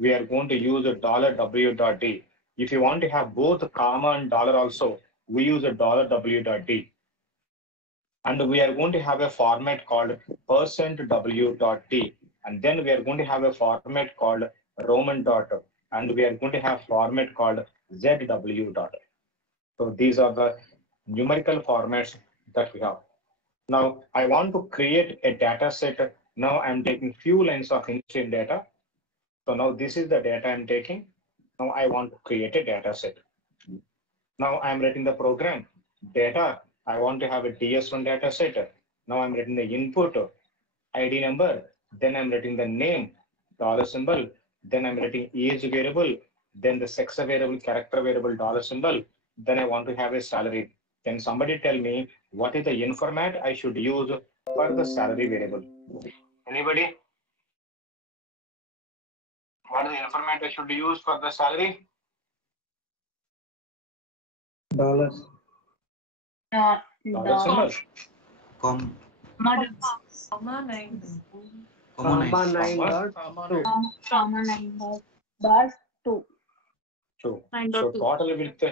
we are going to use a $w.d. If you want to have both comma and dollar also, we use a $w.d. And we are going to have a format called %w.t. And then we are going to have a format called Roman dot. And we are going to have format called ZW dot. So these are the numerical formats that we have. Now I want to create a data set. Now I'm taking few lines of initial data. So now this is the data I'm taking. Now I want to create a data set. Now I'm writing the program data. I want to have a DS1 data set. Now I'm writing the input ID number. Then I'm writing the name, dollar symbol. Then I'm writing age variable. Then the sex variable, character variable, dollar symbol. Then I want to have a salary. Can somebody tell me what is the format I should use for the salary variable? Anybody? What is the format I should use for the salary? Dollars. Dollar symbol. Comma 9. Comma 9 dot 2. Comma 9 dot 2. So total width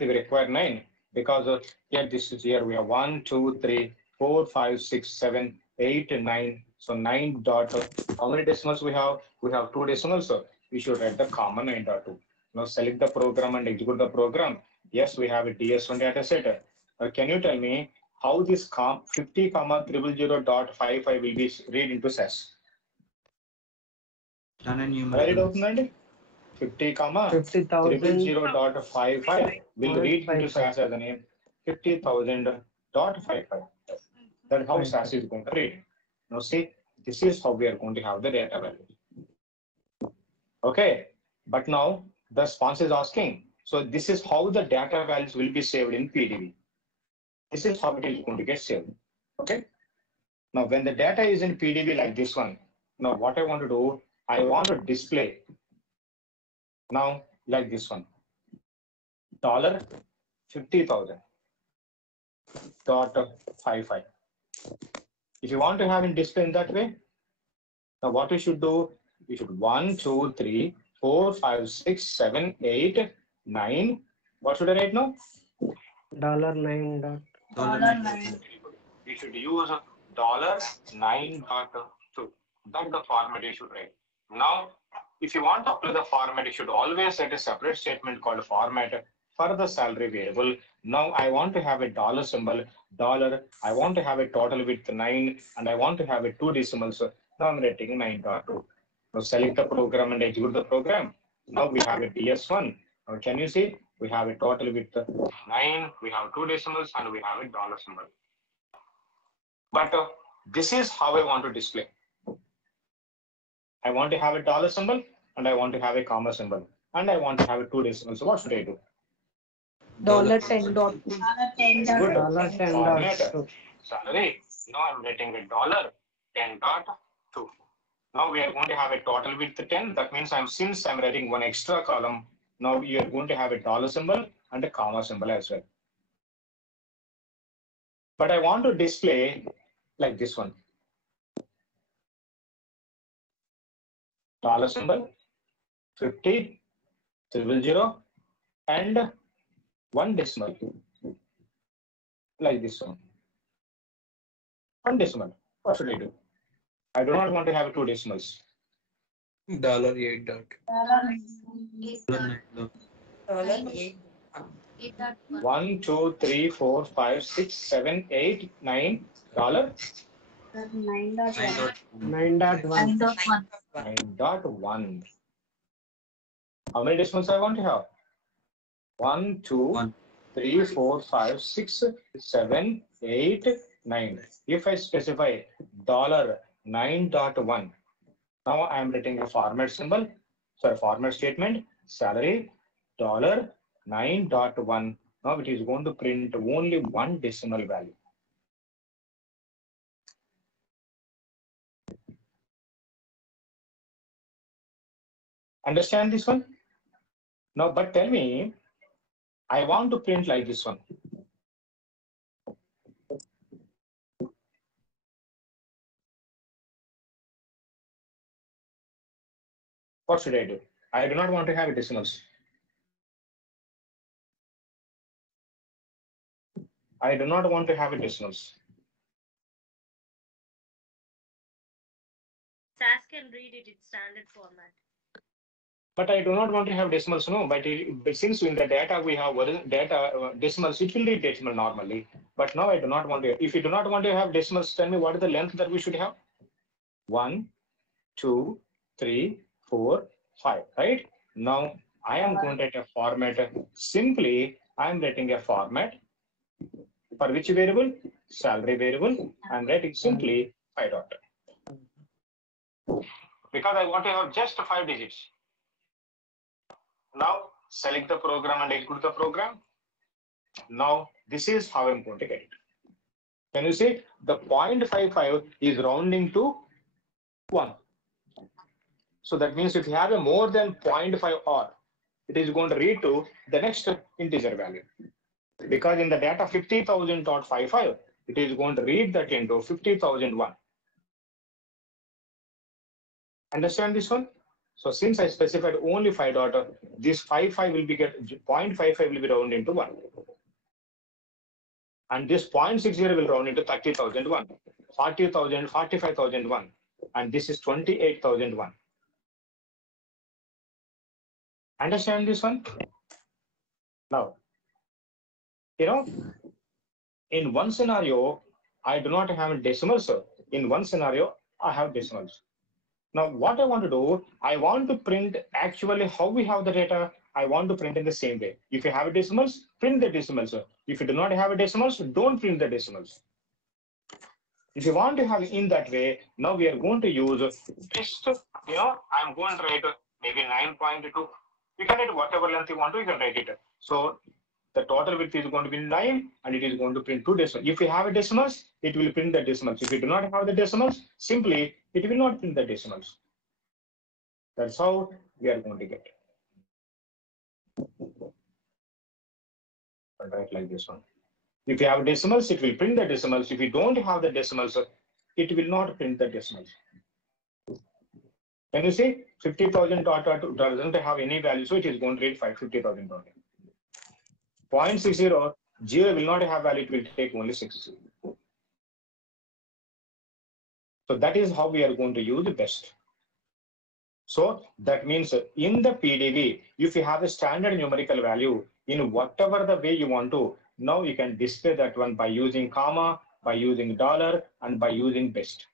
we require 9 because here this is here we have 1, 2, 3, 4, 5, 6, 7, 8, and 9. So 9 dot. How many decimals we have? We have 2 decimals. So we should write the comma 9.2. Now select the program and execute the program. Yes, we have a DS1 data set. Can you tell me how this 50, 000.55 will be read into SAS? Where it opened? 50, 000.55 will read into SAS as a name 50,000.55. That's how SAS is going to read. Now see, this is how we are going to have the data value. Okay, but now the response is asking. So this is how the data values will be saved in PDB. This is how it is going to get saved. Okay. Now when the data is in PDB like this one, now what I want to do, I want to display now like this one, $50,000.55. If you want to have it display in that way, now what we should do, we should 1, 2, 3, 4, 5, 6, 7, 8, 9. What should I write now? $9 dot. We should use $9.2. That's the format you should write. Now, if you want to apply the format, you should always write a separate statement called format for the salary variable. Now I want to have a dollar symbol, dollar. I want to have a total width 9, and I want to have a 2 decimals. Now I'm writing 9.2. Now select the program and execute the program. Now we have a DS1. Now can you see? We have a total width 9, we have 2 decimals, and we have a dollar symbol. But this is how I want to display. I want to have a dollar symbol, and I want to have a comma symbol, and I want to have a 2 decimals. So what should I do? $10.2. $10.2. Salary. Now I'm writing a $10.2. Now we are going to have a total width 10. That means since I'm writing one extra column, now you are going to have a dollar symbol and a comma symbol as well. But I want to display like this one. Dollar symbol, 50, 000, and 1 decimal. Like this one. 1 decimal. What should I do? I do not want to have 2 decimals. $8. $8. 1, 2, 3, 4, 5, 6, 7, 8, 9 dollar. 9.1. 9.1. How many decimals I want to have? 1, 2, 3, 4, 5, 6, 7, 8, 9. If I specify $9.1, now I am writing a format symbol, format statement, salary, $9.1. Now it is going to print only 1 decimal value. Understand this one? Now, but tell me, I want to print like this one. What should I do? I do not want to have decimals. I do not want to have decimals. SAS can read it in standard format. But I do not want to have decimals, no. But since in the data we have data decimals, it will read decimal normally. But now I do not want to. If you do not want to have decimals, tell me what is the length that we should have? 1, 2, 3, 4, 5. Right? Now I am going to write a format. Simply, I am writing a format for which variable? Salary variable. I am writing simply 5 dot. Because I want to have just 5 digits. Now select the program and execute the program. Now this is how I'm going to get it. Can you see the 0.55 is rounding to 1. So that means if you have a more than 0.5 or, it is going to read to the next integer value. Because in the data 50,000.55, it is going to read that into 50,001. Understand this one? So since I specified only 5 dot, this 55 will be 0.55 will be rounded into 1. And this 0.60 will round into 30,001, 40,000, 45,001, and this is 28,001. Understand this one? Now, in one scenario, I do not have decimals. In one scenario, I have decimals. Now, what I want to do, I want to print actually how we have the data. I want to print in the same way. If you have decimals, print the decimals. If you do not have decimals, don't print the decimals. If you want to have in that way, now we are going to use just, I'm going to write maybe 9.2. You can write whatever length you want to, you can write it. So the total width is going to be 9 and it is going to print 2 decimals. If you have a decimals, it will print the decimals. If you do not have the decimals, simply it will not print the decimals. That's how we are going to get it. I'll write like this one. If you have decimals, it will print the decimals. If you don't have the decimals, it will not print the decimals. Can you see 50,000 doesn't have any value, so it is going to read 50,000. 0.60, 0 will not have value, it will take only 60. So that is how we are going to use the best. So that means in the PDV, if you have a standard numerical value in whatever the way you want to, now you can display that one by using comma, by using dollar, and by using best.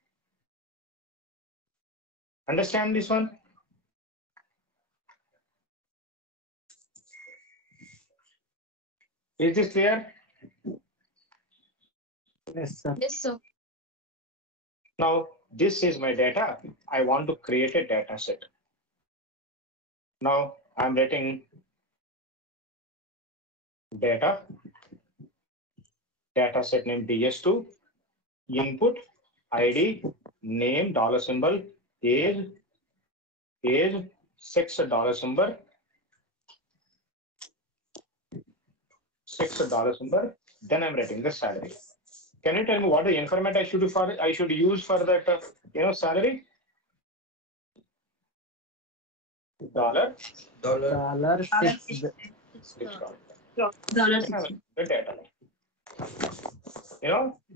Understand this one? Is this clear? Yes, sir. Yes, sir. Now, this is my data. I want to create a data set. Now, I'm writing data set name DS2, input, ID, name, dollar symbol, age, sex, dollar symbol, then I'm writing the salary. Can you tell me what the information I should use for that salary? Dollar $6. $60. the data.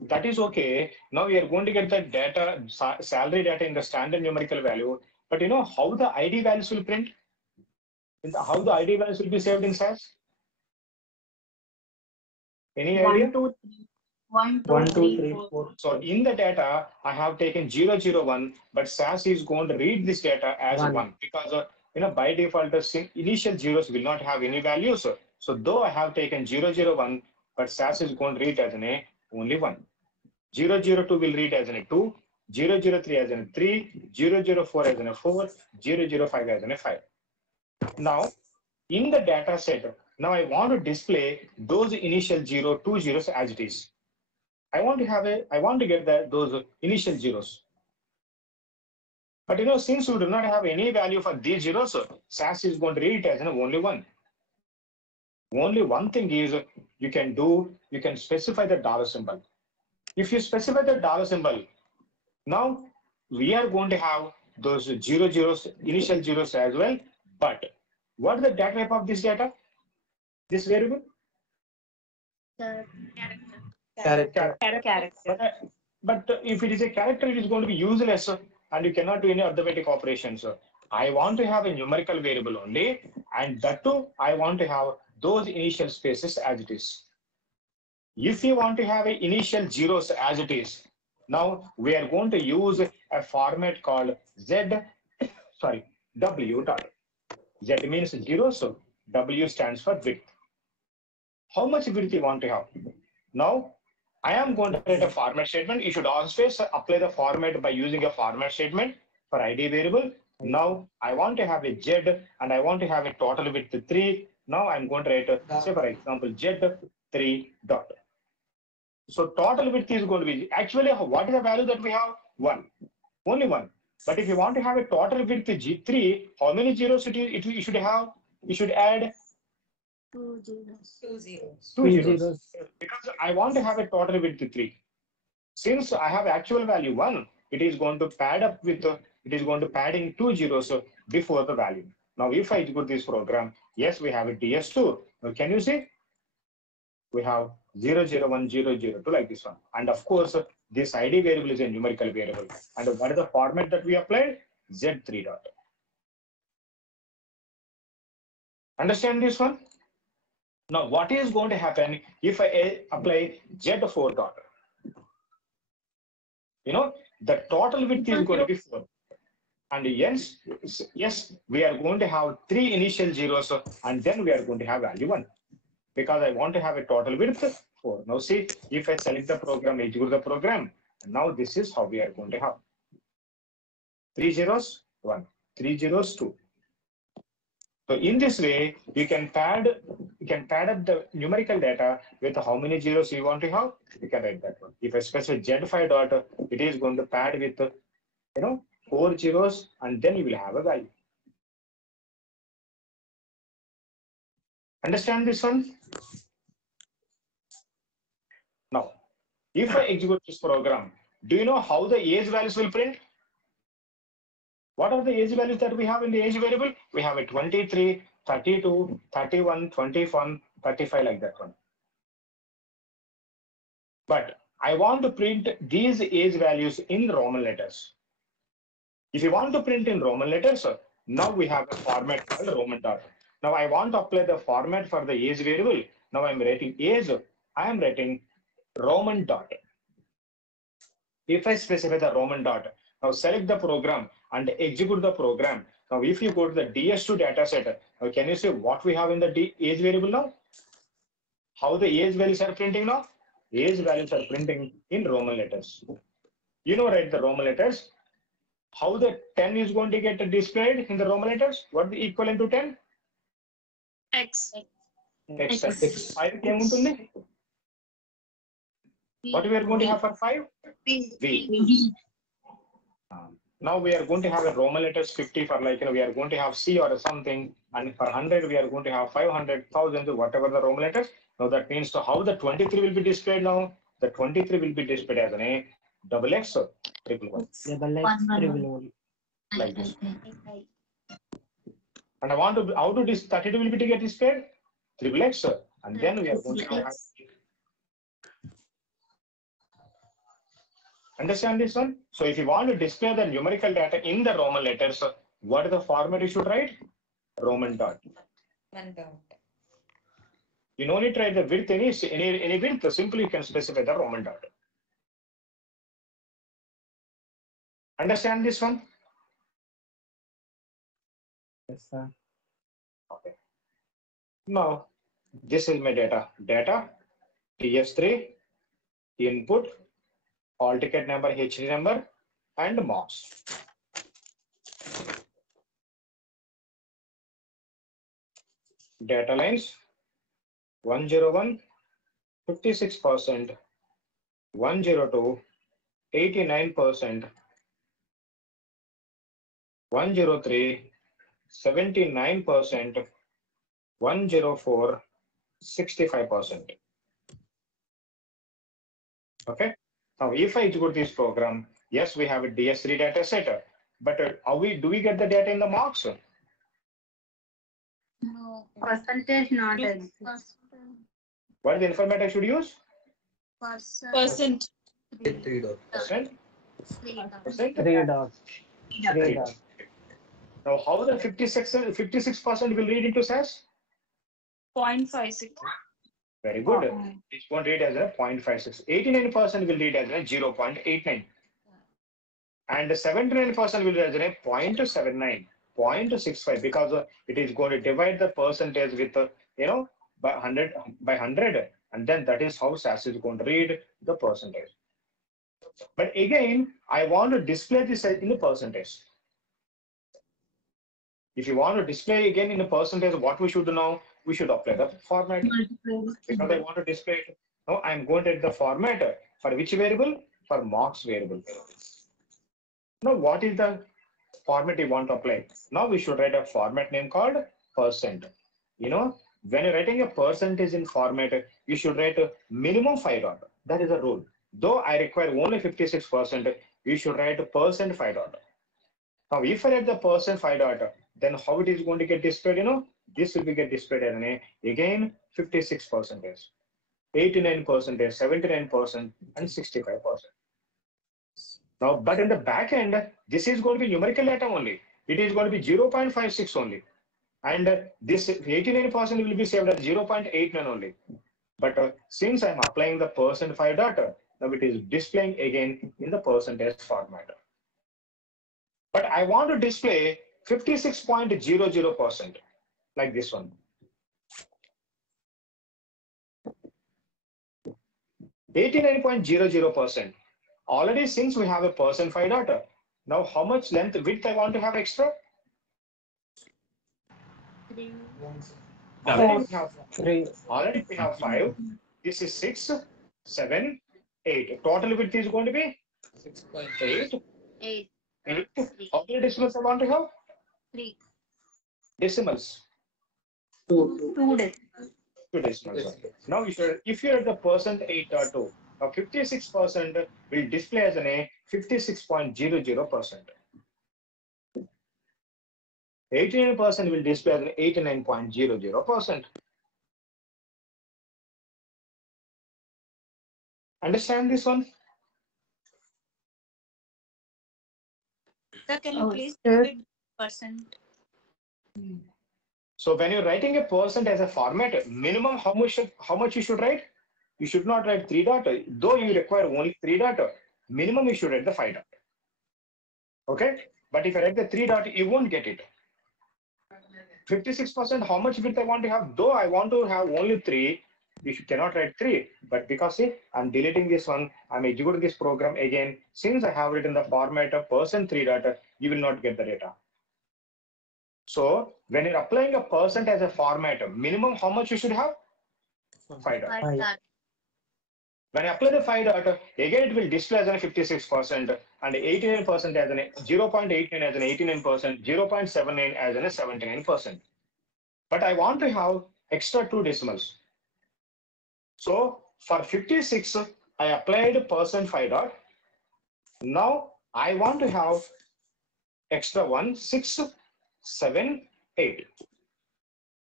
That is okay. Now we are going to get the data, salary data in the standard numerical value. But how the ID values will print? How the ID values will be saved in SAS? Any idea? 1, 2, 3, 4. So in the data, I have taken 001, but SAS is going to read this data as 1 because by default the initial zeros will not have any values. So though I have taken 001, but SAS is going to read as only 1. 002 will read as 2, 003 as 3, 004 as 4, 005 as 5. Now in the data set, now I want to display those initial 2 zeros as it is. I want to get those initial zeros. But since we do not have any value for these zeros, SAS is going to read it as only 1. Only one thing is you can specify the dollar symbol. If you specify the dollar symbol, now we are going to have those zeros, initial zeros as well. But what is the data type of this data? This variable? Character. Character. But if it is a character, it is going to be useless and you cannot do any arithmetic operations. I want to have a numerical variable only, and that too, I want to have those initial spaces as it is. If you want to have a initial zeros as it is, now we are going to use a format called W dot. Z means zeros, W stands for width. How much width you want to have? Now, I am going to create a format statement. You should always apply the format by using a format statement for ID variable. Now, I want to have a Z and I want to have a total width 3. Now, I'm going to write, say for example, Z3 dot. So total width is going to be, actually, what is the value that we have? 1. Only 1. But if you want to have a total width G3, how many zeros you should have? You should add 2 zeros. 2 zeros. Because I want to have a total width 3. Since I have actual value 1, it is going to pad up with, it is going to pad in 2 zeros before the value. Now, if I execute this program, yes, we have a DS2. Now, can you see? We have 00100 like this one. And of course, this ID variable is a numerical variable. And what is the format that we applied? Z3 dot. Understand this one? Now, what is going to happen if I apply Z4 dot? You know, the total width is going to be 4. And yes, we are going to have 3 initial zeros, and then we are going to have value 1. Because I want to have a total width 4. Now see, if I select the program, execute the program, now this is how we are going to have 3 zeros, 1, 3 zeros, 2. So in this way, you can pad up the numerical data with how many zeros you want to have. You can write that one. If I specify Z5 dot, it is going to pad with 4 zeros, and then you will have a value. Understand this one? Now, if I execute this program, do you know how the age values will print? What are the age values that we have in the age variable? We have a 23, 32, 31, 21, 35 like that one. But I want to print these age values in Roman letters. If you want to print in Roman letters, now we have a format called Roman dot. Now I want to apply the format for the age variable. Now I'm writing age, I am writing Roman dot. If I specify the Roman dot, now select the program and execute the program. Now if you go to the DS2 dataset, now can you see what we have in the age variable now? How the age values are printing now? Age values are printing in Roman letters. You know, right, the Roman letters. How the 10 is going to get displayed in the Roman letters? What is the equivalent to 10? X. X. 5 ఏముంటుంది? What we are going to have for 5? V. Now we are going to have a Roman letters 50 for we are going to have C or something, and for 100 we are going to have 500,000, whatever the Roman letters. Now that means how the 23 will be displayed now? The 23 will be displayed as an A, double X, triple Y. Double X, triple one. Like this. And I want to, how to this 32 will be to get displayed? Triple X, and then we are going to have. Understand this one? So if you want to display the numerical data in the Roman letters, what is the format you should write? Roman dot. You no need to write the width, any width, simply you can specify the Roman dot. Understand this one? Yes, sir. Okay. Now, this is my data. Data, TS3, input, all ticket number, HD number, and marks. Data lines, 101, 56%, 102, 89%, 103, 79%, 104, 65%. Okay. Now, if I execute this program, yes, we have a DS3 data set. But do we get the data in the marks? No. Percentage not exist. What is the information I should use? Percent. 3 dot. Percent? Percent? 3 dots. 3 dots. Now, how the 56% will read into SAS? 0.56. Very good. It won't read as a 0.56. 89% will read as a 0.89. And 79% will read as a 0.79, 0.65, because it is going to divide the percentage with, by 100, and then that is how SAS is going to read the percentage. But again, I want to display this in the percentage. If you want to display again in a percentage, what we should do now? We should apply the format. Because I want to display it. Now I'm going to take the format for which variable? For marks variable. Now what is the format you want to apply? Now we should write a format name called percent. When you're writing a percentage in format, you should write a minimum 5 dot. That is a rule. Though I require only 56%, you should write a percent 5 dot. Now, if I write the percent 5 dot, then how it is going to get displayed? This will be get displayed as again 56%, 89%, 79%, and 65%. Now, but in the back end, this is going to be numerical data only. It is going to be 0.56 only. And this 89% will be saved as 0.89 only. But since I'm applying the percent 5 data, now it is displaying again in the percentage format. But I want to display 56.00%, like this one. 89.00%. Already, since we have a percent 5 data, now how much width I want to have extra? 3. Already we have 5. This is 6, 7, 8. Total width is going to be 6.8. 8. 8. How many decimals I want to have? 3. Decimals. 2 days. 2 decimals. Now, if you're at the percent 8.2, now 56% will display as a 56.00%. 89% will display as an 89.00%. Understand this one? Sir, can you please sir. repeat percent? So when you're writing a percent as a format, minimum how much you should write? You should not write 3 dot. Though you require only 3 dot, minimum you should write the 5 dot. Okay? But if I write the 3 dot, you won't get it. 56%, how much width I want to have? Though I want to have only 3, you cannot write 3. But because I'm deleting this one, I'm executing this program again. Since I have written the format of percent 3 dot, you will not get the data. So when you're applying a percent as a format, minimum how much you should have? 5 dot. 5 dot. When I apply the 5 dot, again it will display as a 56% and 89% as an 0.89 as an 89%, 0.79 as an 79%. But I want to have extra 2 decimals. So for 56, I applied percent 5 dot. Now I want to have extra 1, 6, 7, 8.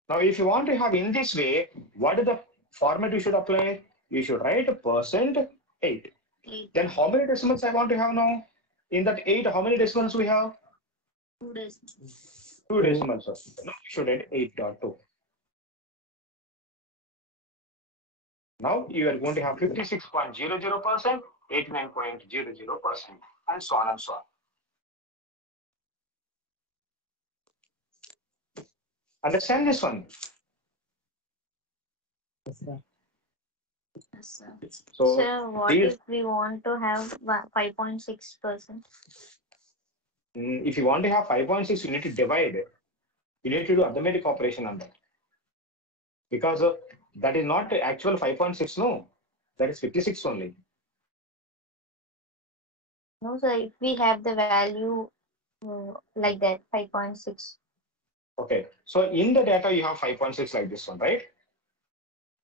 Now if you want to have in this way, what is the format you should apply? You should write percent 8. 8. Then how many decimals I want to have now? In that 8, how many decimals we have? 2 days. 2 decimals. Now you should write 8.2. Now you are going to have 56.00%, 89.00%, and so on and so on. Understand this one? Yes, sir. Yes, sir. So Sir, what these, if we want to have 5.6%? if you want to have 5.6, you need to divide it. You need to do arithmetic operation on that. Because that is not the actual 5.6, no. That is 56 only. No, sir, if we have the value like that, 5.6. Okay. So in the data, you have 5.6 like this one, right?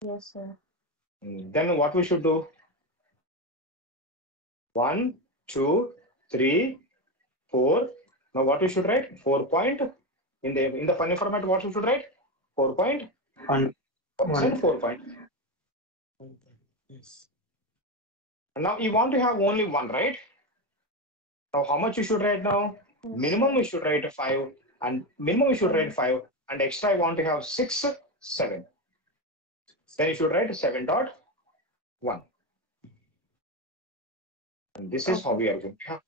Yes, sir. Then what we should do? 1, 2, 3, 4, Now what we should write? 4 point in the funny format. What we should write? 4 point. 1. Send 4 point. Yes. And now you want to have only one, right? Now how much you should write now? Minimum we should write 5, and minimum we should write 5, and extra I want to have 6, 7. Then you should write 7.1. And this is how we are going to have.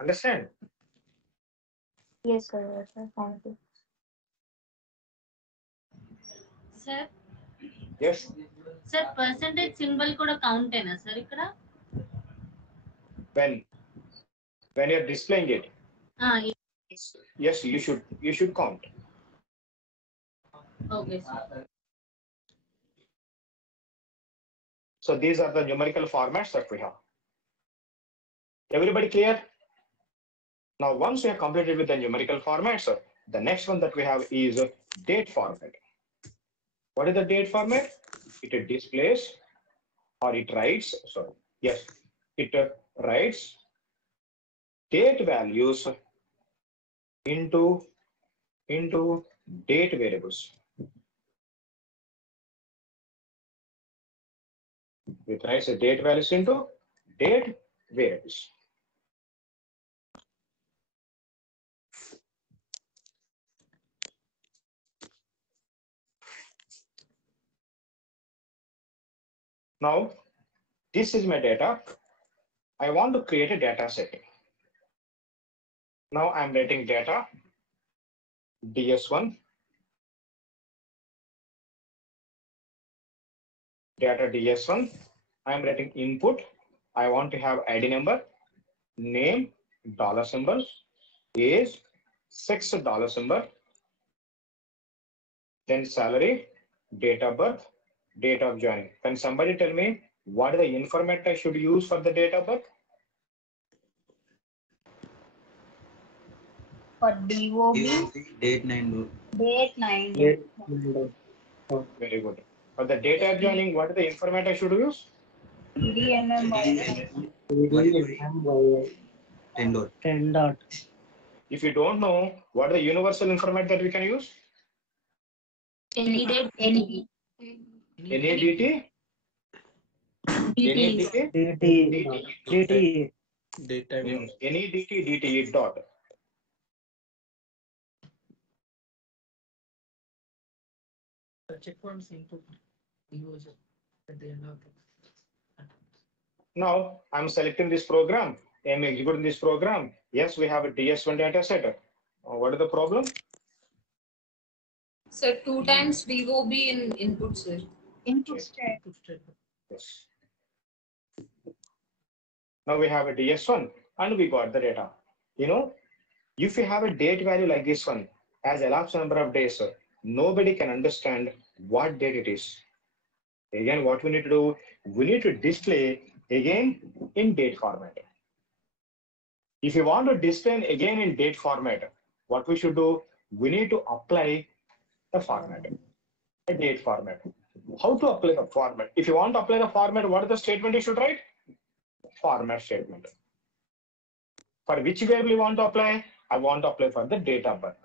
Understand? Yes, sir. Yes, sir. Thank you. Sir Yes. Sir percentage symbol కూడా count అయినా sir ఇక్కడ When you're displaying it, yes, you should count. Okay sir So these are the numerical formats that we have. Everybody clear? Now once we are completed with the numerical formats, the next one that we have is date format. What is the date format? It displays, or it writes, sorry, yes, it writes date values into date variables. It writes the date values into date variables. Now, this is my data. I want to create a data set. Now I'm writing data DS1, data DS1. I'm writing input. I want to have ID number, name, dollar symbol, age, sex, dollar symbol, then salary, date of birth, date of joining. Can somebody tell me what is the information I should use for the date of birth? for DOB Date 9. date 9 Date. Very good. For the date of joining, what is the information I should use? DMM DMY 10 dot. 10 dot. If you don't know, what is the universal information that we can use? any date any NADT? NADT? DT. DT. Date time. NADT, DTE dot. Check once input. User at the end of Now I'm selecting this program. I'm executing this program. Yes, we have a DS1 data set. What is the problem? Sir, 2 times DOB in input, sir. input state Yes. Now we have a DS1 and we got the data. You know, if you have a date value like this one, as elapsed number of days, nobody can understand what date it is. Again, what we need to do, we need to display again in date format. If you want to display again in date format, what we should do, we need to apply the format, the date format. How to apply the format? If you want to apply the format, what is the statement you should write? Format statement. For which variable you want to apply? I want to apply for the date of birth.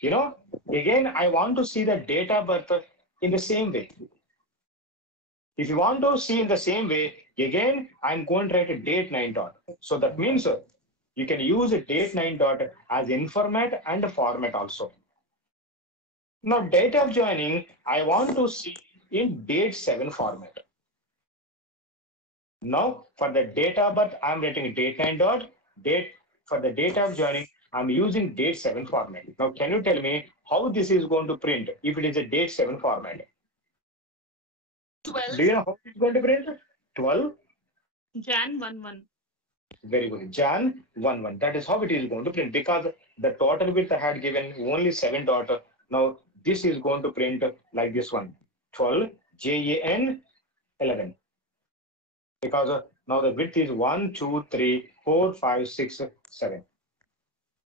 You know, again, I want to see the date of birth in the same way. If you want to see in the same way, again, I'm going to write a date 9 dot. So that means you can use a date 9 dot as informat and format also. Now, date of joining, I want to see in date 7 format. Now, for the date of birth, I'm writing date 9 dot. For the date of joining, I'm using date 7 format. Now, can you tell me how this is going to print if it is a date 7 format? 12 Do you know how it's going to print? 12. Jan 11. Very good. Jan 11. That is how it is going to print because the total width I had given only 7 dot. Now this is going to print like this one. 12 JAN 11. Because now the width is 1, 2, 3, 4, 5, 6, 7.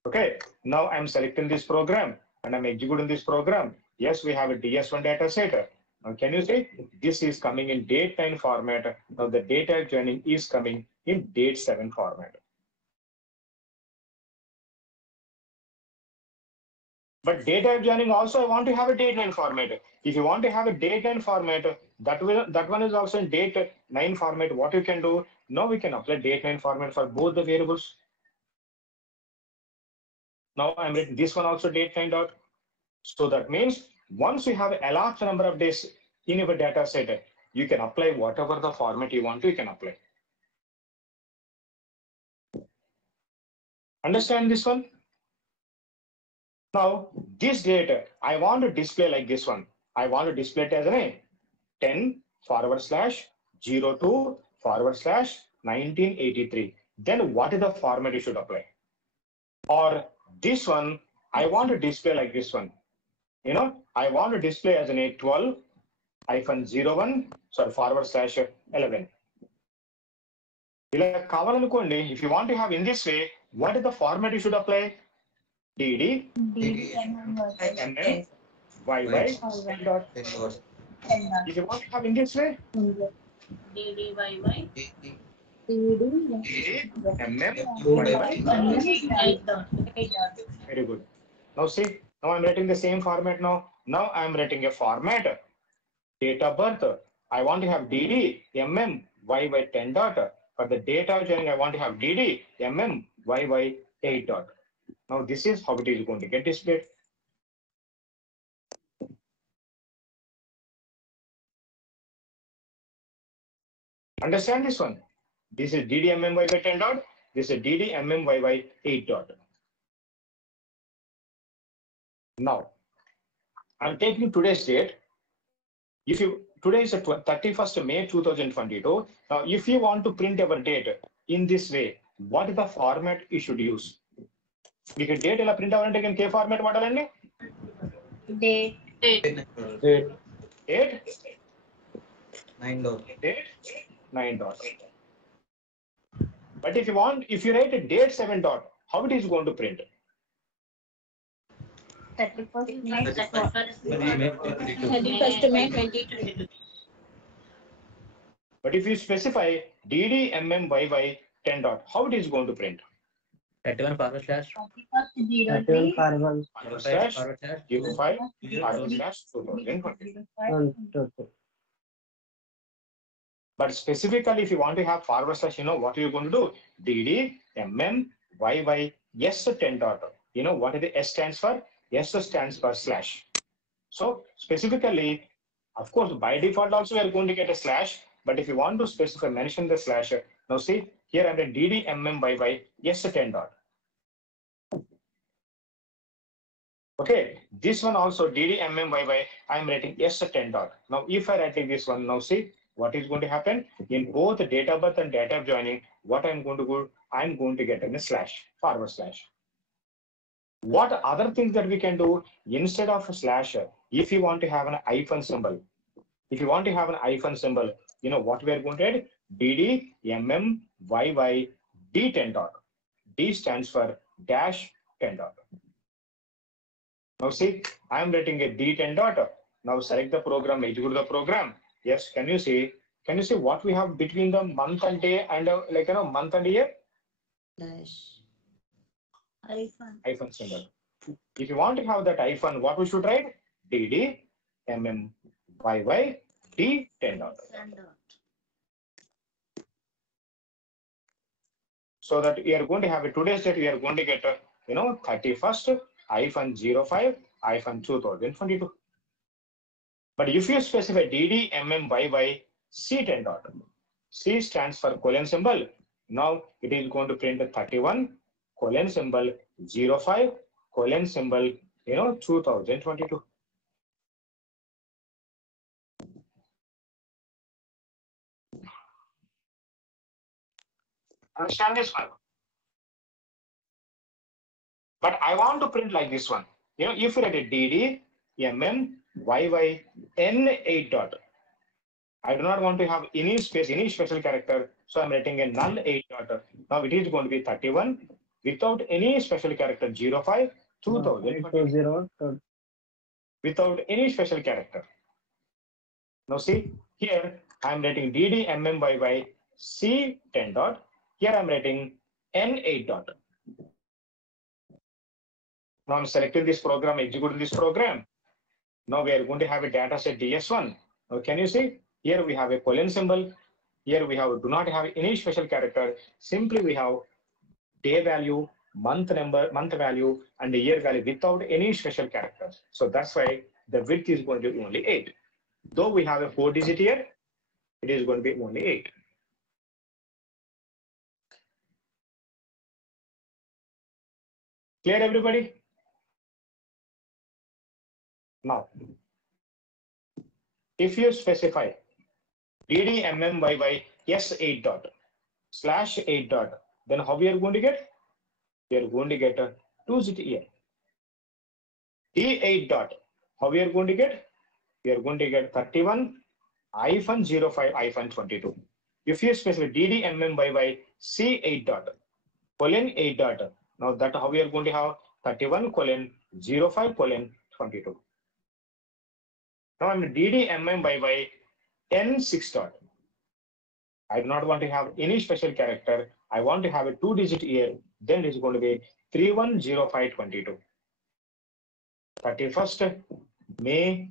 Okay. Now I'm selecting this program and I'm executing this program. Yes, we have a DS1 data set. Now, can you see this is coming in date 9 format? Now, the data joining is coming in date 7 format. But date type joining also, I want to have a date 9 format. If you want to have a date 9 format, that one is also in date 9 format. What you can do now, we can apply date 9 format for both the variables. Now I'm writing this one also date 9 dot. So that means once you have a large number of days in your data set, you can apply whatever the format you want to, you can apply. Understand this one? Now, this data, I want to display like this one. I want to display it as a 10/02/1983. Then what is the format you should apply? Or this one, I want to display like this one. You know, I want to display as an 812-01, sorry, /11. If you want to have in this way, what is the format you should apply? DD, MM, YY, dot. If you want to have in this way, DDYY. DD, MM, YY. Very good. Now see, now I'm writing the same format now. Now I'm writing a format, date of birth. I want to have DD, MM, YY 10 dot. For the data joining, I want to have DD, MM, YY 8 dot. Now this is how it is going to get displayed. Understand this one? This is DD, MM, YY 10 dot. This is DD, MM, YY 8 dot. Now, I'm taking today's date. If you today is the 31st May 2022. Now, if you want to print our date in this way, what is the format you should use? We can date ela print avalante again K format vaadalandi. Date. Date 9 dot. Date 9 dot. But if you write a date 7 dot, how it is going to print? 31st May. 31st May 2022. But if you specify DD MM YY 10 dot, how it is going to print? 31 forward slash 31 forward Slash forward slash 05 slash 2020. But specifically, if you want to have forward slash, what are you going to do? DD MM YY yes 10 dot. You know what is the S stands for? S stands for slash. So specifically, of course, by default also we are going to get a slash. But if you want to specify, mention the slash. Now see, here I'm the DD MM YY yes 10 dot. Okay, this one also DD MM YY, I'm writing yes 10 dot. Now if I write this one, now see what is going to happen in both date of birth and date of joining. What I'm going to do, I'm going to get in a slash, forward slash. What other things that we can do instead of a slash? If you want to have an hyphen symbol, if you want to have an hyphen symbol, you know what we are going to add? DD MM YY D10 dot. D stands for dash 10 dot. Now see, I am writing a D10 dot. Now select the program, execute the program. Yes, can you see? Can you see what we have between the month and day and month and year? Hyphen symbol. If you want to have that hyphen, what we should write? DD MM YY D10 dot. So that we are going to have a today's date, we are going to get 31st-05-2022. But if you specify DD MM YY C10 dot, C stands for colon symbol. Now it is going to print 31 colon symbol 05 colon symbol 2022. Understand this one? But I want to print like this one. If you write a DD MM YY N8 dot, I do not want to have any space, any special character. So I'm writing a null 8 dot. Now it is going to be 31 without any special character 05 2020. Without any special character. Now see, here I'm writing DD C 10 dot. Here I'm writing N 8 dot. Now I'm selecting this program, executing this program. Now we are going to have a data set DS1. Now can you see? Here we have a colon symbol. Here we have do not have any special character. Simply we have day value, month number, month value, and the year value without any special characters. So that's why the width is going to be only 8. Though we have a 4-digit here, it is going to be only 8. Clear, everybody? Now, if you specify DDMMYY S8 dot slash 8 dot, then how we are going to get? We are going to get a 2-digit here. D8 dot, how we are going to get? We are going to get 31-05-22. If you specify DDMMYY C8 dot colon 8 dot, now that how we are going to have 31:05:22. Now I'm DDMMYY N6 dot. I do not want to have any special character. I want to have a 2-digit year. Then it is going to be 31:05:22. 31st May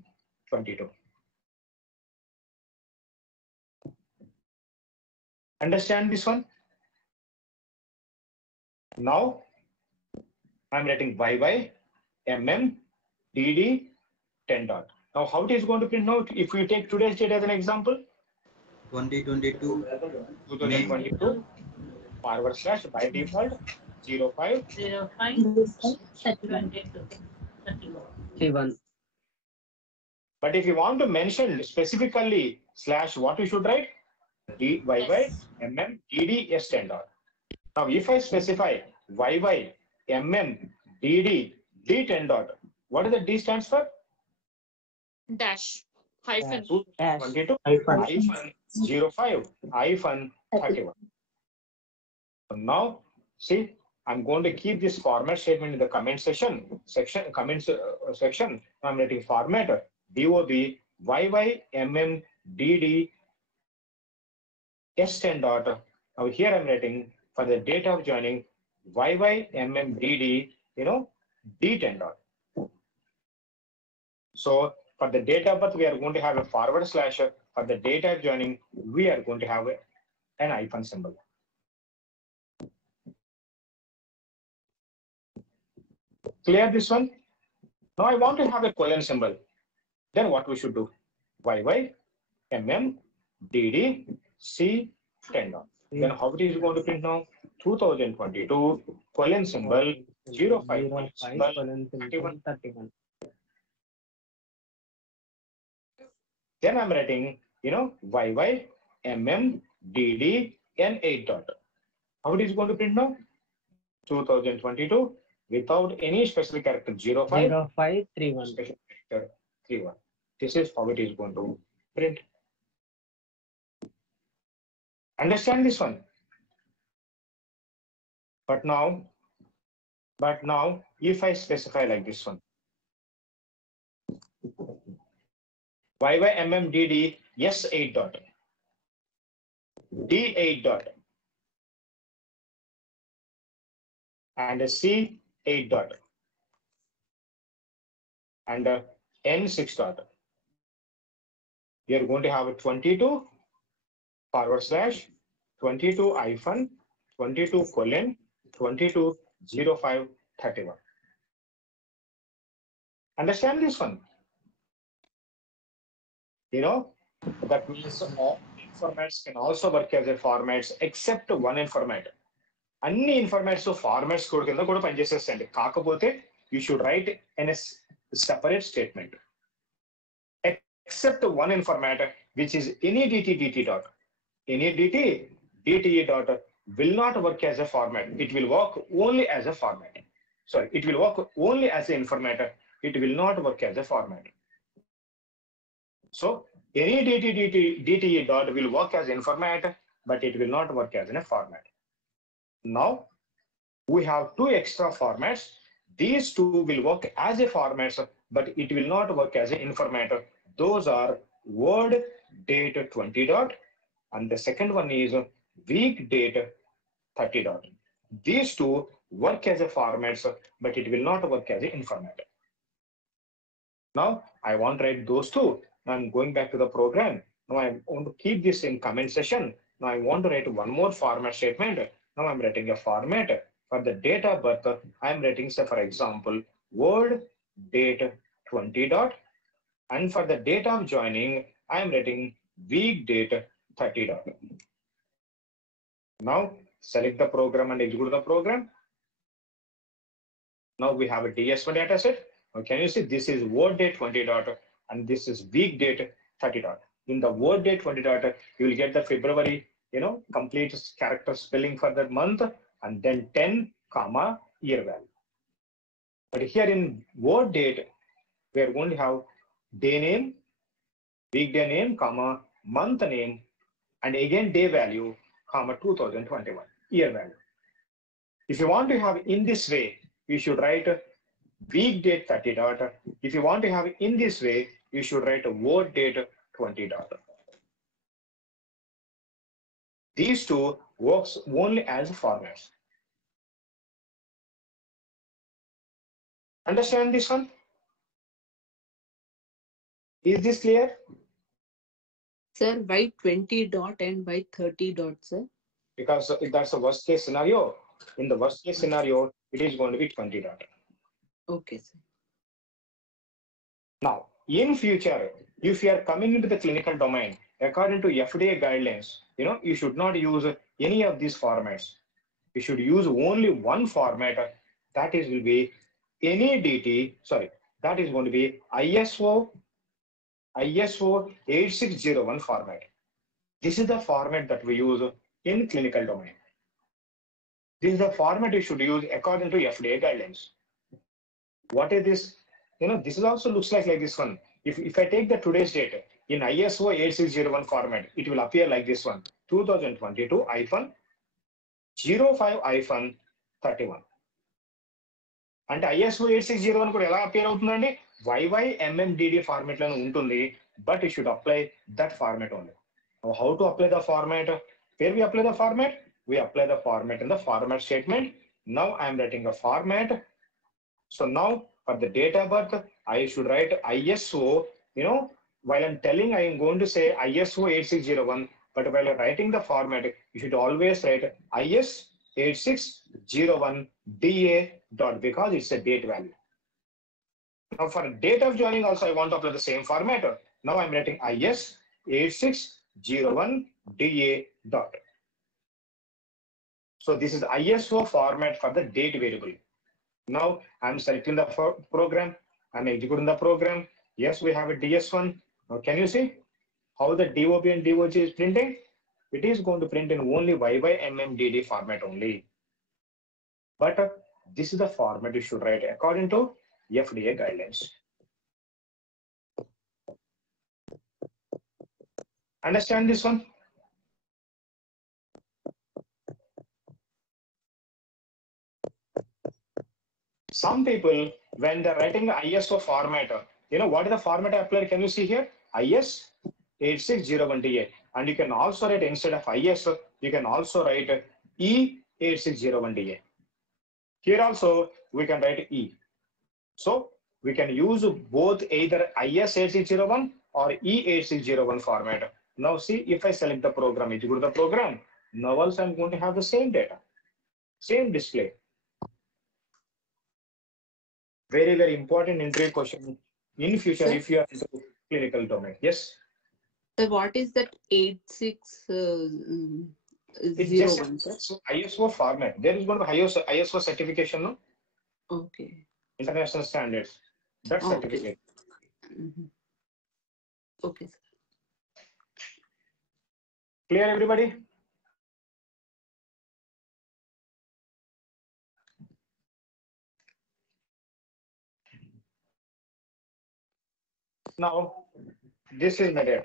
22. Understand this one? Now I'm writing YY DD 10 dot. Now how it is going to print out? If we take today's date as an example, 2022 2022 forward slash by default 05 05 22 31. 31. But if you want to mention specifically slash, what you should write? DYY DD S 10 dot. Now if I specify YY DD D10 dot, what does the D stands for? Dash. Hyphen. 22 -05 -31. So now see, I'm going to keep this format statement in the comment section. I'm writing format DOB YY DD S10 dot. Now here I'm writing for the date of joining YY DD, D10 dot. So for the date of birth, we are going to have a forward slash. For the date of joining, we are going to have an hyphen symbol. Clear this one? Now I want to have a colon symbol. Then what we should do? YY DD C 10 dot. Then how it is going to print now? 2022 colon symbol 05 symbol 31. Then I'm writing, YY DD N8 dot. How it is going to print now? 2022 without any special character 05 31. special character 31. This is how it is going to print. Understand this one? But now, if I specify like this one, YY DD S8 dot, D8 dot, and a C8 dot, and a N6 dot. We are going to have a 22 forward slash 22 hyphen 22 colon 22 05 31. Understand this one? That means all formats can also work as a formats except one format. అన్ని ఇన్ఫర్మేట్స్ formats code కింద కూడా పనిచేసేస్తాయండి. కాకపోతే you should write in a separate statement. Except one format, which is any DT dot. Any DT dot will not work as a format. It will work only as a format. Sorry, it will work only as an informator. It will not work as a format. So any DT dot will work as informator, but it will not work as in a format. Now we have two extra formats. These two will work as a format, but it will not work as an informator. Those are Word date 20 dot, and the second one is week date 30 dot. These two work as a formats, but it will not work as an informator. Now I want to write those two. Now I'm going back to the program. Now I want to keep this in comment section. Now I want to write one more format statement. Now I'm writing a format for the date of birth. I'm writing, say, for example, word date 20 dot. And for the date of joining, I'm writing week date 30 dot. Now select the program and execute the program. Now we have a DS1 data set. Now can you see this is word date 20 dot and this is week date 30 dot. In the word date 20 dot, you will get the February, complete character spelling for that month and then 10, comma, year value. But here in word date, we are going to have day name, weekday name, comma, month name, and again day value, comma, 2021, year value. If you want to have in this way, you should write week date 30 dot. If you want to have in this way, you should write a word date 20 dot. These two works only as formats. Understand this one? Is this clear? Sir, why 20 dot and why 30 dot, sir? Because if that's a worst case scenario, in the worst case scenario, it is going to be 20 dot. Okay, sir. Now, in future, if you are coming into the clinical domain, according to FDA guidelines, you should not use any of these formats. You should use only one format. That is will be any DT. Sorry, that is going to be ISO 8601 format. This is the format that we use in clinical domain. This is the format you should use according to FDA guidelines. What is this? This is also looks like this one. If I take the today's date in ISO 8601 format, it will appear like this one, 2022-05-31. అంటే ISO 8601 కూడా ఎలా appear అవుతుందండి? YYMMDD format లోనే ఉంటుంది, but you should apply that format only. Now, how to apply the format? Where we apply the format? We apply the format in the format statement. Now I am writing a format. So now for the date of birth, I should write ISO, while I'm telling I am going to say ISO 8601, but while writing the format, you should always write IS 8601 DA dot because it's a date value. Now for date of joining also I want to apply the same format. Now I'm writing IS 8601 DA dot. So this is ISO format for the date variable. Now I'm selecting the program, I'm executing the program. Yes, we have a DS1. Now can you see how the DOB and DOG is printing? It is going to print in only YYMMDD format only. But this is the format you should write according to FDA guidelines. Understand this one? Some people, when they're writing the ISO format, what is the format I applied? Can you see here? IS 8601DA. And you can also write instead of IS, you can also write E 8601DA. Here also we can write E. So we can use both either IS 8601 or E 8601 format. Now see, if I select the program, execute the program, now also I'm going to have the same data, same display. Very, very important interview question in future. Sir? If you are into clinical domain. Yes. So what is that 8601? So ISO format. There is going to be ISO certification, no? Okay. International standards. That certificate. Mm-hmm. Okay, sir. Clear, everybody? Now, this is my data.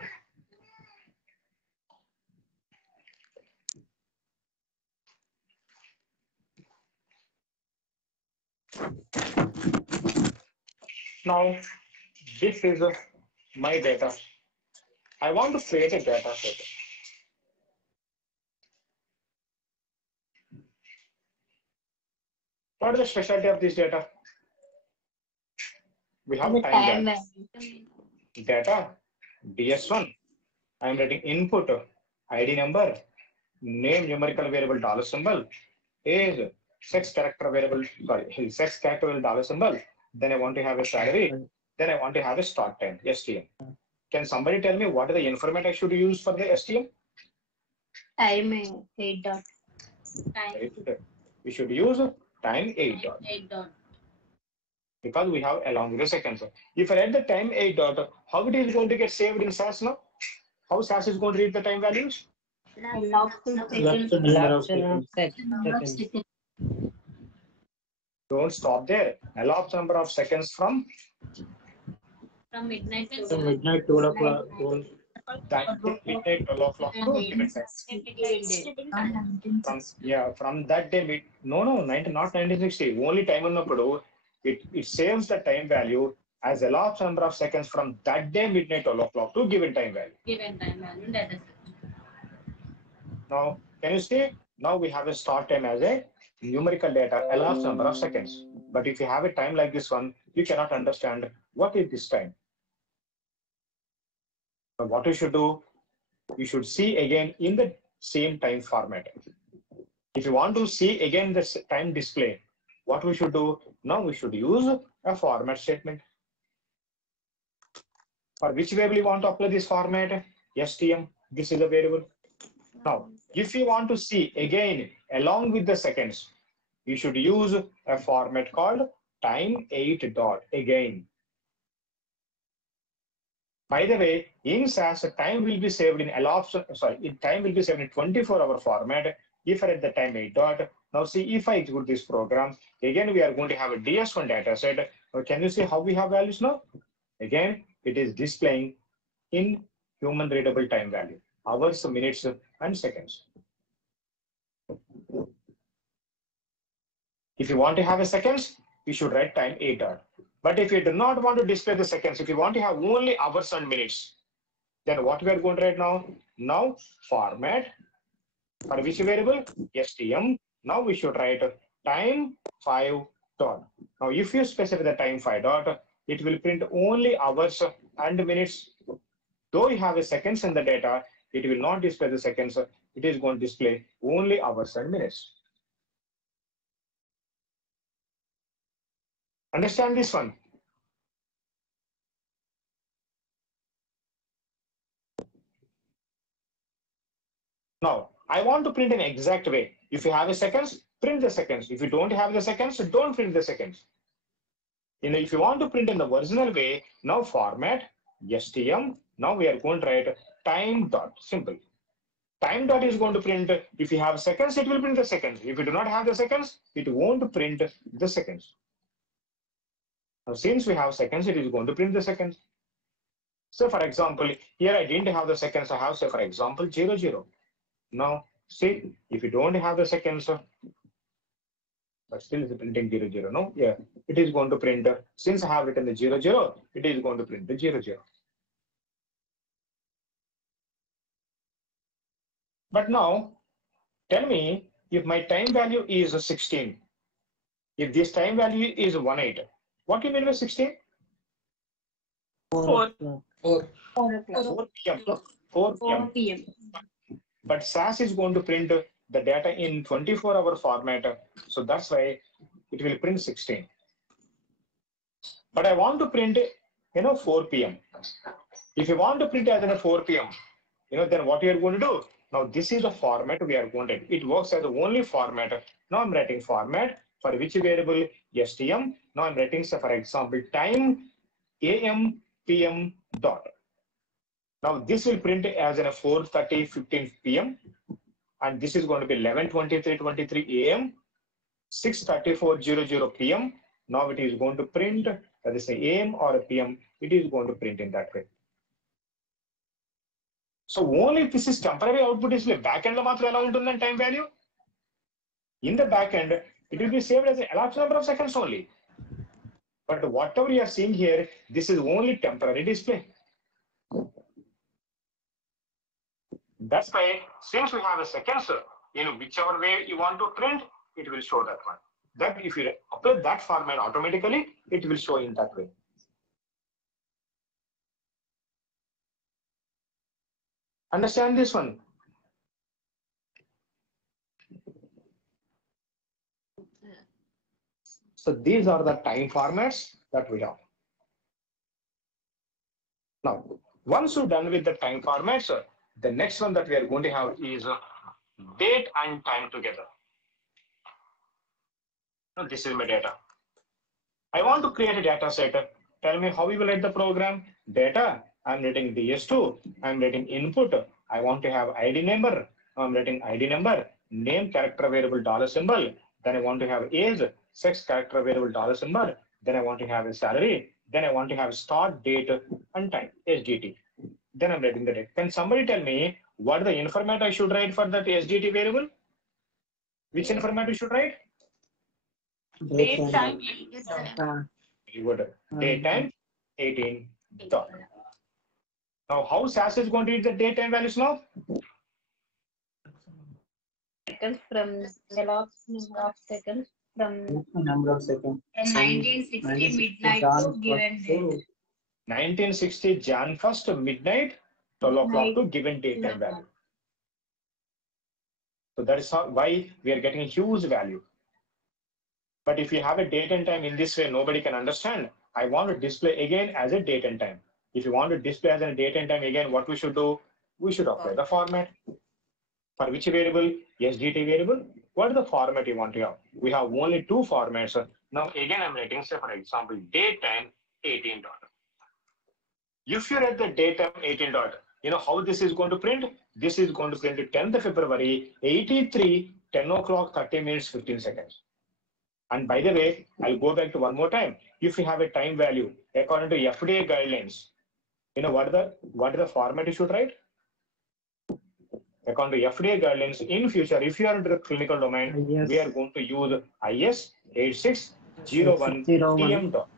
Now, this is my data. I want to create a data set. What is the specialty of this data? We have The time time value. value. Data, DS1. I am writing input, ID number, name numerical variable dollar symbol, age, sex character variable, sex character variable dollar symbol. Then I want to have a salary. Then I want to have a start time, STM. Can somebody tell me what is the information I should use for the STM? Time 8 dot. Time We should use time 8 dot. 8 dot. Because we have along with the seconds. If I write the time 8 dot, how it is going to get saved in SAS now? How SAS is going to read the time values? Elapsed Elapsed second. number of seconds. Don't stop there. Elapsed number of seconds from From midnight till So midnight, 12 o'clock. that day, midnight 12 o'clock to given time. From that day, no, 1960. Only time on it saves the time value as elapsed number of seconds from that day midnight 12 o'clock to given time value. given time value data set. Now, can you see? Now we have a start time as a numerical data, elapsed number of seconds. But if you have a time like this one, you cannot understand what is this time. But what you should do, you should see again in the same time format. If you want to see again the time display, what we should do? Now we should use a format statement. For which variable you want to apply this format? STM, this is a variable. Now, if you want to see again along with the seconds, you should use a format called time 8 dot again. By the way, in SAS, time will be saved in time will be saved in 24-hour format if I at the time 8 dot. Now see, if I execute this program, again we are going to have a DS1 data set. Now, can you see how we have values now? Again, it is displaying in human readable time value, hours, minutes, and seconds. If you want to have a seconds, you should write time 8 dot. But if you do not want to display the seconds, if you want to have only hours and minutes, then what we are going to write now? Now format for which variable? STM. Now we should write time 5 dot. Now if you specify the time 5 dot, it will print only hours and minutes. Though you have a seconds in the data, it will not display the seconds. It is going to display only hours and minutes. Understand this one? Now, I want to print an exact way. If you have a seconds, print the seconds. If you don't have the seconds, don't print the seconds. If you want to print in the original way, now format, STM. Now we are going to write time dot, simple. Time dot is going to print, if you have seconds, it will print the seconds. If you do not have the seconds, it won't print the seconds. Now, since we have seconds, it is going to print the seconds. So, for example, here I didn't have the seconds. I have, say, for example, 0, 0. Now, see, if you don't have the seconds, but still it's printing 0, 0. No, yeah, it is going to print. Since I have written the 0, 0, it is going to print the 0, 0. But now, tell me if my time value is 16. If this time value is 18, what do you mean by 16? 4. 4. 4 o'clock. 4 p.m. 4 4 p.m. p.m. But SAS is going to print the data in 24-hour format. So that's why it will print 16. But I want to print, 4 p.m. If you want to print as in 4 p.m., then what you are going to do? Now, this is the format we are going to. It works as the only format. Now I'm writing format for which variable? STM. Now I'm writing, so for example, time AM, PM dot. Now this will print as in a 4:30, 15 p.m. and this is going to be 11:23 a.m. 6:34 p.m. Now it is going to print whether it's AM or a PM. It is going to print in that way. So only if this is temporary output display, backend lo matram ela untundani time value. In the backend, it will be saved as a elapsed number of seconds only. But whatever you are seeing here, this is only temporary display. That's why since we have a seconds, in whichever way you want to print, it will show that one. That if you apply that format automatically, it will show in that way. Understand this one? So these are the time formats that we have. Now, once you're done with the time formats, the next one that we are going to have is date and time together. Now, this is my data. I want to create a data set. Tell me how we will write the program. Data, I'm writing DS2. I'm writing input. I want to have ID number. I'm writing ID number. Name character variable dollar symbol. Then I want to have age, sex character variable dollar symbol. Then I want to have a salary. Then I want to have start date and time, SDT. Then I'm writing the date. Can somebody tell me what the information I should write for that SDT variable? Which information we should write? Date time. Very good. Daytime 18 dot. Now, how SAS is going to read the daytime values now? Seconds from the last number of seconds from Number of seconds. 1960 midnight to given date. 1960 Jan 1st midnight, 12 o'clock to given daytime value. So that is why we are getting a huge value. But if you have a date and time in this way, nobody can understand. I want to display again as a date and time. If you want to display as a date and time again, what we should do? We should apply the format. For which variable? SDT variable. What is the format you want to have? We have only two formats. Now again, I'm writing, say for example, daytime 18 dot. If you're at the daytime 18 dot, you know how this is going to print? This is going to print 10th February 83, 10 o'clock, 30 minutes, 15 seconds. And by the way, I'll go back to one more time. If you have a time value according to FDA guidelines, you know what is the format you should write? According to FDA guidelines, in future, if you are in the clinical domain, we are going to use IS 8601 TM dot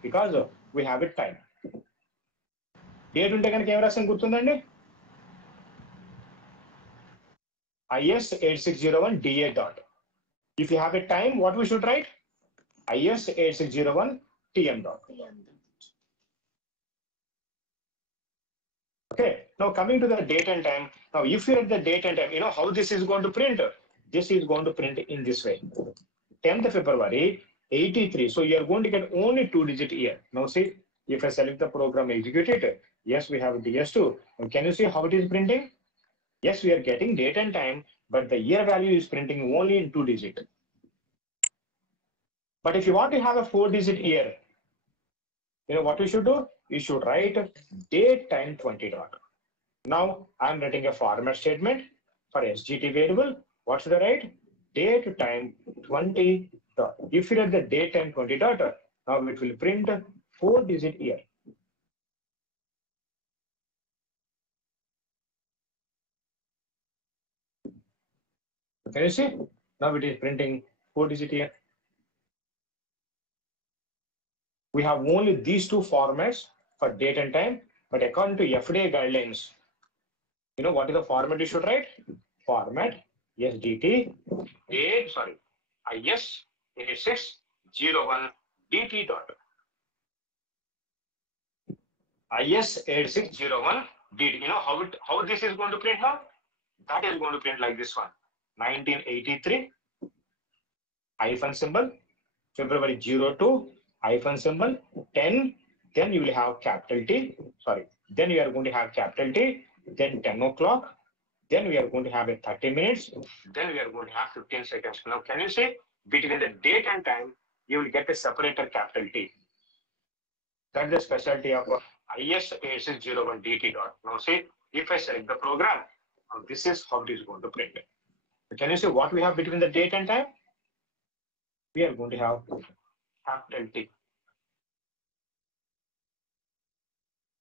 because we have a time. Date unte kanaka em rasam gurtundandi? IS 8601 DA dot. If you have a time, what we should write? IS 8601 TM dot. Okay, now coming to the date and time. Now, if you're at the date and time, you know how this is going to print? This is going to print in this way. 10th February 83. So you are going to get only 2-digit year. Now see, if I select the program, execute it. Yes, we have DS2. Now, can you see how it is printing? Yes, we are getting date and time, but the year value is printing only in 2-digit. But if you want to have a 4-digit year, you know what we should do? You should write date time 20 dot. Now I'm writing a format statement for SGT variable. What should I write? Date time 20 dot. If you write the date time 20 dot, now it will print 4-digit year. Can you see? Now it is printing 4-digit year. We have only these two formats for date and time, but according to FDA guidelines, you know what is the format you should write? Format SDT IS 8601 DT dot. IS 8601 DT. You know how this is going to print now? That is going to print like this one. 1983 hyphen symbol, February 02 hyphen symbol, 10, then you will have capital T, then you are going to have capital T, then 10 o'clock, then we are going to have a 30 minutes, then we are going to have 15 seconds. Now, can you see between the date and time, you will get a separator capital T. That's the specialty of IS 8601 DT dot. Now, see, if I select the program, this is how it is going to print. Can you see what we have between the date and time? We are going to have capital T.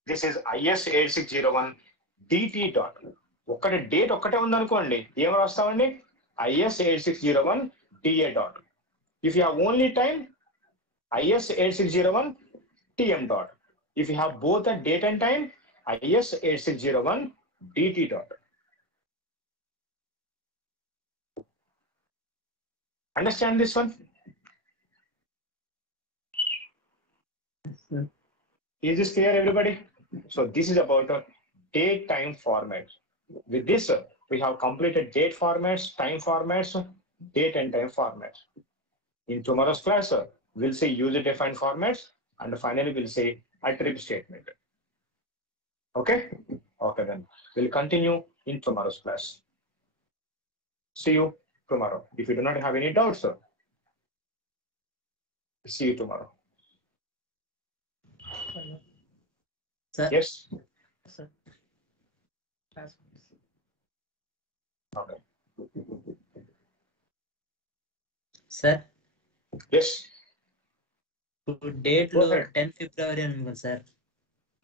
This is IS 8601 DT dot. ఒక్కటి date ఒక్కటే ఉందనుకోండి ఏం రాస్తామండి IS 8601 DA dot. If you have only time, IS 8601 TM dot. If you have both a date and time, IS 8601 dt dot. Understand this one? Is this clear, everybody? So this is about a date time format. With this, we have completed date formats, time formats, date and time formats. In tomorrow's class, we'll see user-defined formats, and finally we'll see attribute statement. Okay? Okay, then we'll continue in tomorrow's class. See you tomorrow. If you do not have any doubts, see you tomorrow. Sir, Yes? Sir. Class. Okay. sir, Yes? Date Go లో ahead. 10 ఫిబ్రవరి అని ఉంది కదా sir,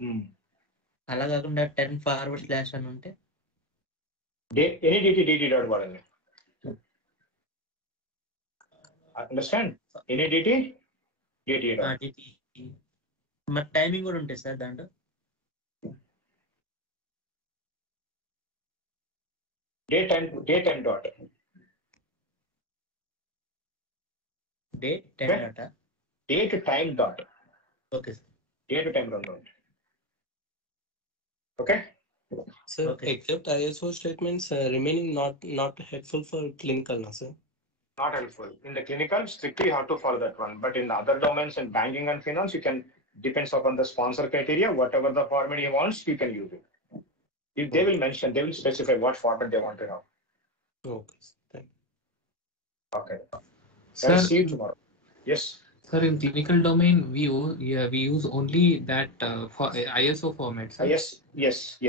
Hmm. అలా కాకుండా 10 forward slash అని ఉంటే Any dt dot వాడండి. Understand? Any dt dot. DT. మరి టైమింగ్ కూడా ఉంటుంది సార్ దాంట్లో. Date time dot. Date 10 Okay. Data. Date time dot. Okay sir. Date time dot. Okay? Sir, Okay. except ISO statements remaining not helpful for clinical, no, sir? Not helpful. In the clinical, strictly you have to follow that one. But in the other domains in banking and finance, you can, depends upon the sponsor criteria, whatever the format he wants, you can use it. If they will mention, they will specify what format they want to have. Okay, sir. Thank you. Okay. Sir, See you tomorrow. Yes. sir, in clinical domain, we use only that for ISO format, sir. Yes.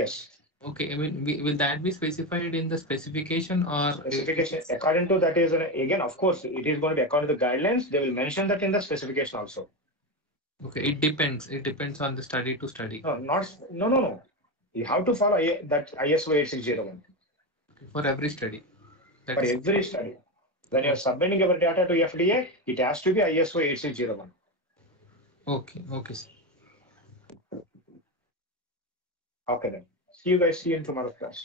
Okay, I mean, will that be specified in the specification or Specification, according to that is, again, of course, it is going to be according to the guidelines. They will mention that in the specification also. Okay, it depends. It depends on the study to study. No. You have to follow that ISO 8601 Okay, for every study. That for is every study. When you are submitting your data to FDA, it has to be ISO 8601. okay, sir. Okay then. See you guys. See you in tomorrow's class.